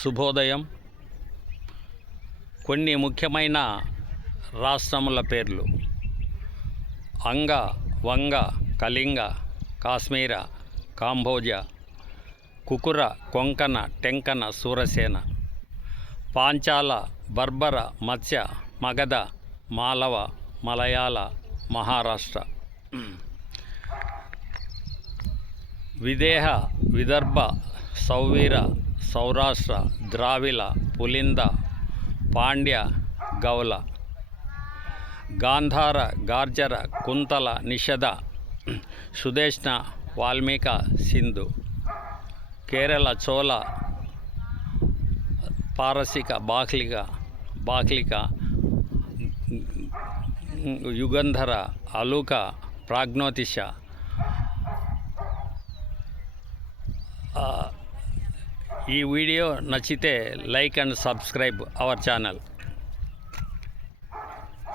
శుభోదయం. కొన్ని ముఖ్యమైన రాష్ట్రముల పేర్లు: అంగ, వంగ, కళింగ, కాశ్మీర, కాంబోజా, కుకుర, కొంకణ, టెంకణ, సూరసేన, పాంచాల, బర్బర, మత్స్య, మగధ, మాలవ, మలయాళ, మహారాష్ట్ర. విదేహ, విదర్భ, సౌవీర, సౌరాష్ట్ర, ద్రావిడ, పులింద, పాండ్య, గౌల. గాంధార, గార్జర, కుంతల, నిషద, సుదేష్ణ, వాల్మీక, సింధు. కేరళ, చోళ, పారసిక, బాక్లిక, యుగంధర, అలుక, ప్రాగ్నోతిష. ఈ వీడియో నచ్చితే like and subscribe our channel.